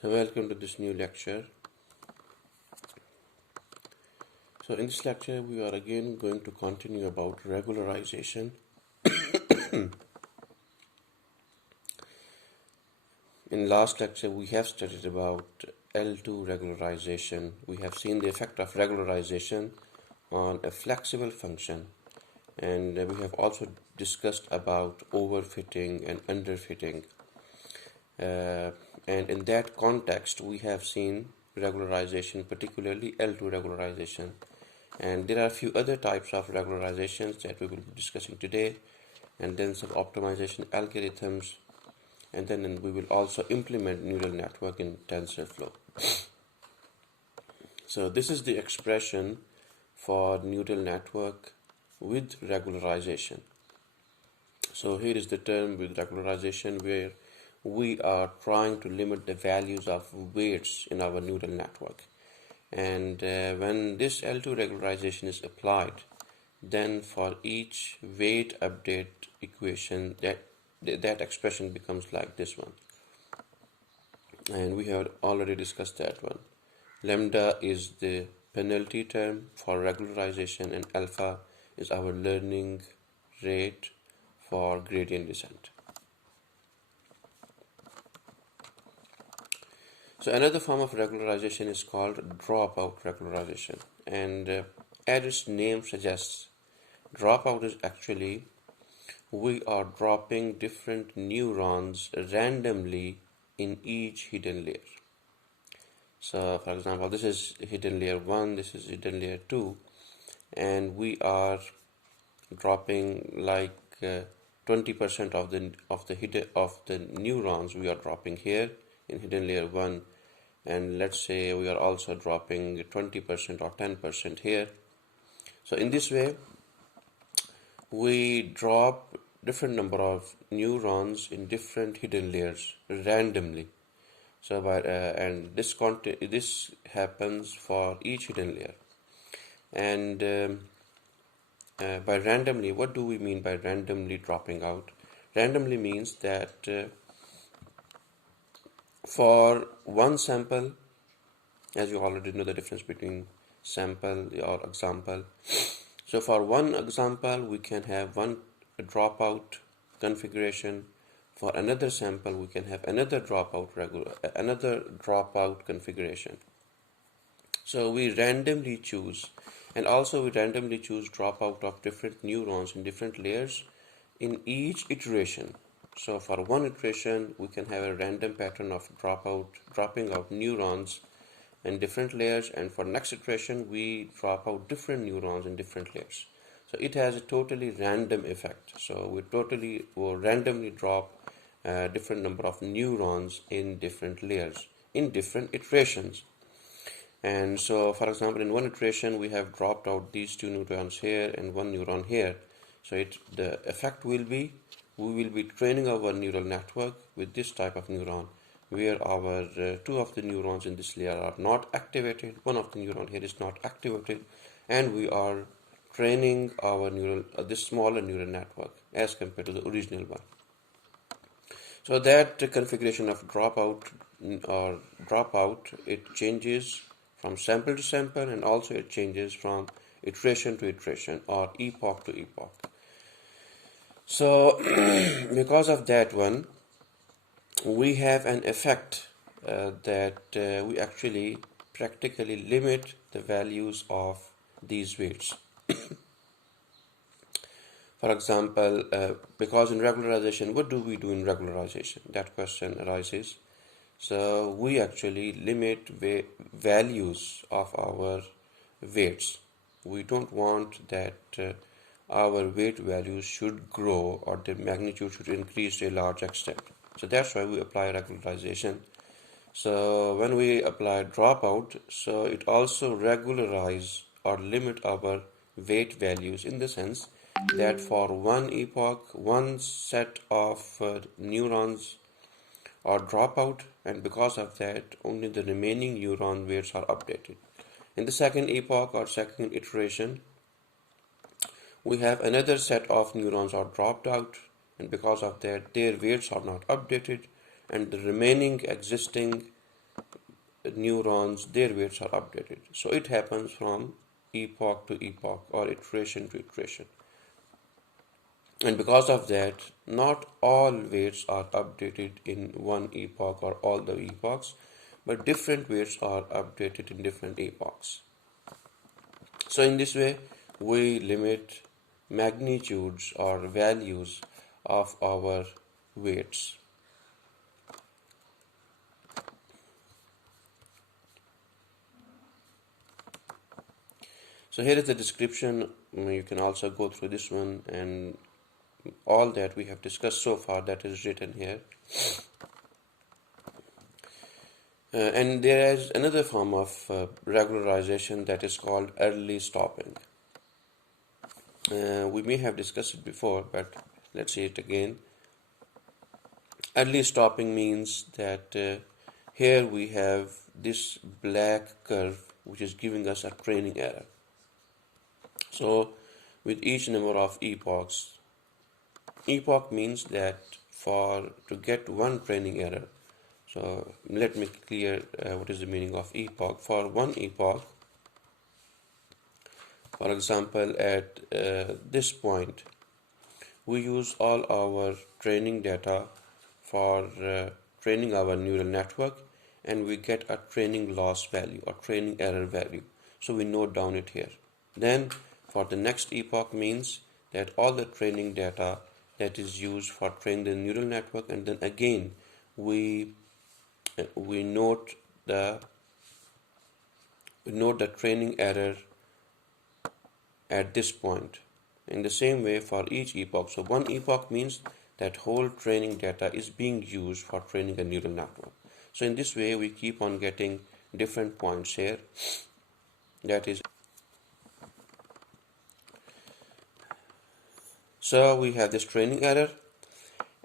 So welcome to this new lecture. So in this lecture we are again going to continue about regularization. In last lecture we have studied about L2 regularization. We have seen the effect of regularization on a flexible function, and we have also discussed about overfitting and underfitting. And in that context we have seen regularization, particularly L2 regularization. And there are a few other types of regularizations that we will be discussing today, and then some optimization algorithms, and then we will also implement neural network in TensorFlow. So this is the expression for neural network with regularization. So here is the term with regularization, where we are trying to limit the values of weights in our neural network. And when this L2 regularization is applied, then for each weight update equation, that expression becomes like this one. And we have already discussed that one. Lambda is the penalty term for regularization, and alpha is our learning rate for gradient descent. So another form of regularization is called dropout regularization, and as its name suggests, dropout is actually we are dropping different neurons randomly in each hidden layer. So for example, this is hidden layer 1, this is hidden layer 2, and we are dropping like 20% of the neurons we are dropping here in hidden layer 1, and let's say we are also dropping 20% or 10% here. So in this way we drop different number of neurons in different hidden layers randomly. So and this happens for each hidden layer. And by randomly, what do we mean by randomly dropping out? Randomly means that for one sample, as you already know the difference between sample or example. So for one example, we can have one dropout configuration. For another sample, we can have another dropout configuration. So we randomly choose, and also we randomly choose dropout of different neurons in different layers in each iteration. So for one iteration, we can have a random pattern of dropping out neurons in different layers, and for next iteration we drop out different neurons in different layers. So it has a totally random effect. So we totally will randomly drop different number of neurons in different layers in different iterations. And so for example, in one iteration we have dropped out these two neurons here and one neuron here. So the effect will be we will be training our neural network with this type of neuron, where our two of the neurons in this layer are not activated, one of the neuron here is not activated, and we are training our this smaller neural network as compared to the original one. So that configuration of dropout, it changes from sample to sample, and also it changes from iteration to iteration or epoch to epoch. So because of that one, we have an effect that we actually practically limit the values of these weights. For example, because in regularization, what do we do in regularization? That question arises. So we actually limit values of our weights. We don't want that our weight values should grow or the magnitude should increase to a large extent. So that's why we apply regularization. So when we apply dropout, so it also regularize or limit our weight values, in the sense that for one epoch, one set of neurons or dropout, and because of that only the remaining neuron weights are updated. In the second epoch or second iteration, we have another set of neurons are dropped out, and because of that their weights are not updated, and the remaining existing neurons, their weights are updated. So it happens from epoch to epoch or iteration to iteration. And because of that, not all weights are updated in one epoch or all the epochs, but different weights are updated in different epochs. So in this way, we limit magnitudes or values of our weights. So here is the description. You can also go through this one, and all that we have discussed so far, that is written here. And there is another form of regularization that is called early stopping. We may have discussed it before, but let's see it again. Early stopping means that here we have this black curve which is giving us a training error. So with each number of epochs, epoch means that for to get one training error. So let me clear what is the meaning of epoch. For one epoch, for example, at this point, we use all our training data for training our neural network, and we get a training loss value or training error value. So we note down it here. Then for the next epoch means that all the training data that is used for training the neural network, and then again we note the training error at this point. In the same way for each epoch. So one epoch means that whole training data is being used for training a neural network. So in this way we keep on getting different points here. That is, so we have this training error,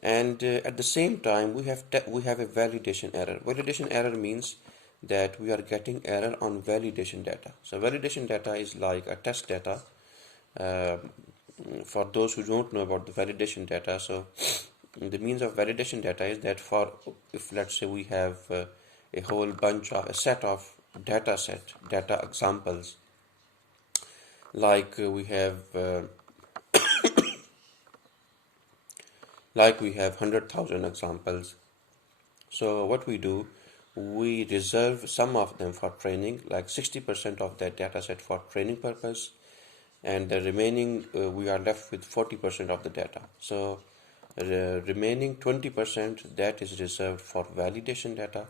and at the same time we have a validation error. Validation error means that we are getting error on validation data. So validation data is like a test data. Uh, for those who don't know about the validation data, so the means of validation data is that for, if let's say we have a whole bunch of a set of data examples, like we have 100,000 examples. So what we do, we reserve some of them for training, like 60% of that data set for training purpose, and the remaining we are left with 40% of the data. So the remaining 20% that is reserved for validation data,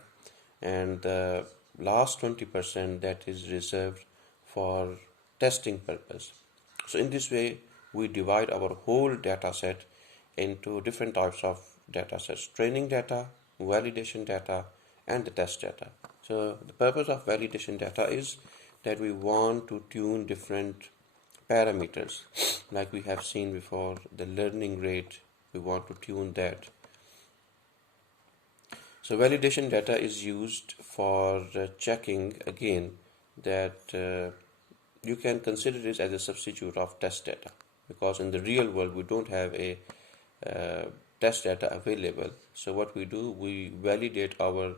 and the last 20% that is reserved for testing purpose. So in this way we divide our whole data set into different types of data sets: training data, validation data, and the test data. So the purpose of validation data is that we want to tune different parameters, like we have seen before, the learning rate, we want to tune that. So validation data is used for checking again that you can consider this as a substitute of test data, because in the real world we don't have a test data available. So what we do, we validate our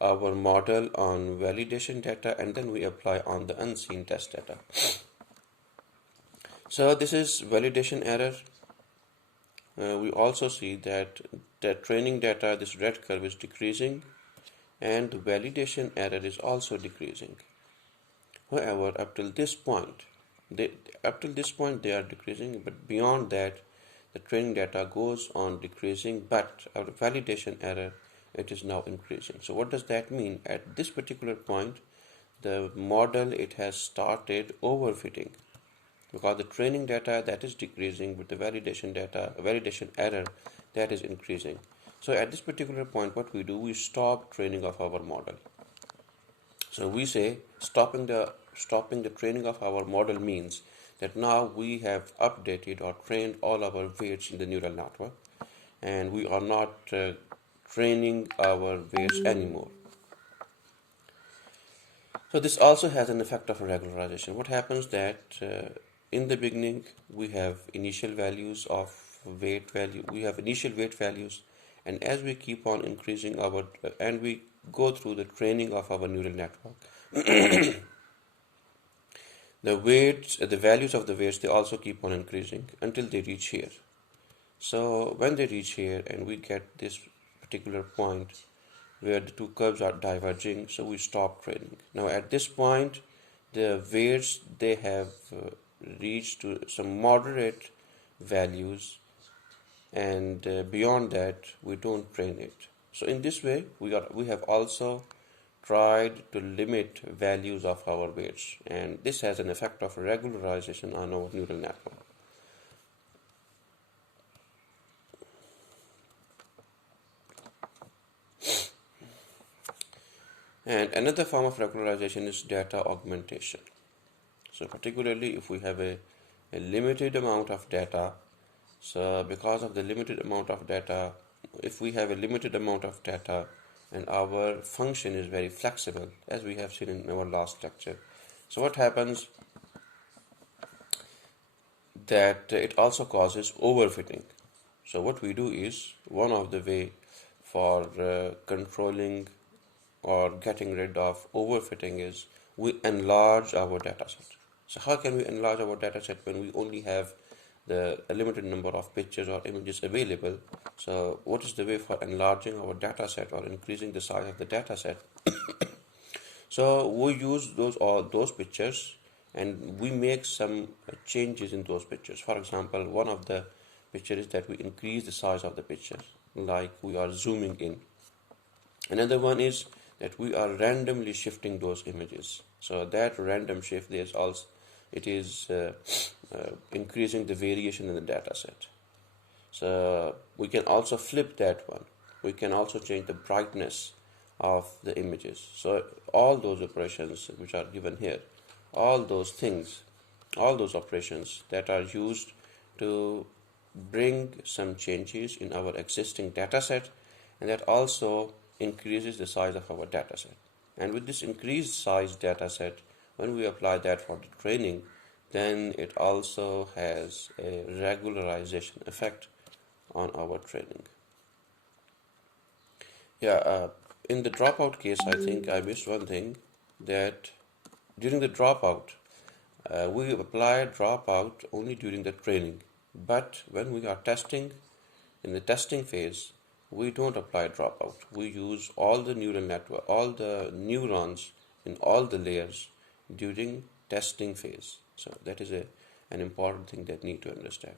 model on validation data, and then we apply on the unseen test data. So this is validation error. We also see that the training data, this red curve, is decreasing, and the validation error is also decreasing. However, up till this point they are decreasing, but beyond that the training data goes on decreasing, but our validation error, it is now increasing. So what does that mean? At this particular point, the model, it has started overfitting, because the training data, that is decreasing, but the validation error, that is increasing. So at this particular point, what we do, we stop training of our model. So we say stopping the training of our model means that now we have updated or trained all our weights in the neural network, and we are not training our weights anymore. So this also has an effect of regularization. What happens that in the beginning we have initial values of weight value, we have initial weight values, and as we keep on increasing our and we go through the training of our neural network, the values of the weights, they also keep on increasing until they reach here. So when they reach here and we get this particular point where the two curves are diverging, so we stop training. Now at this point, the weights, they have reached to some moderate values, and beyond that we don't train it. So in this way we have also tried to limit values of our weights, and this has an effect of regularization on our neural network. And another form of regularization is data augmentation. So particularly if we have a limited amount of data, so because of the limited amount of data, if we have a limited amount of data and our function is very flexible, as we have seen in our last lecture, so what happens that it also causes overfitting. So what we do is, one of the way for controlling or getting rid of overfitting is we enlarge our data set. So how can we enlarge our data set when we only have a limited number of pictures or images available? So what is the way for enlarging our data set or increasing the size of the data set? So we use those pictures and we make some changes in those pictures. For example, one of the pictures is that we increase the size of the picture, like we are zooming in. Another one is that we are randomly shifting those images. So that random shift, there's also it is increasing the variation in the data set. So we can also flip that one. We can also change the brightness of the images. So all those operations which are given here, all those things, all those operations that are used to bring some changes in our existing data set, and that also increases the size of our data set. And with this increased size data set, when we apply that for the training, then it also has a regularization effect on our training. In the dropout case, I think I missed one thing, that during the dropout, we apply dropout only during the training. But when we are testing, in the testing phase, we don't apply dropout. We use all the neural network, all the neurons in all the layers during testing phase. So that is an important thing that need to understand.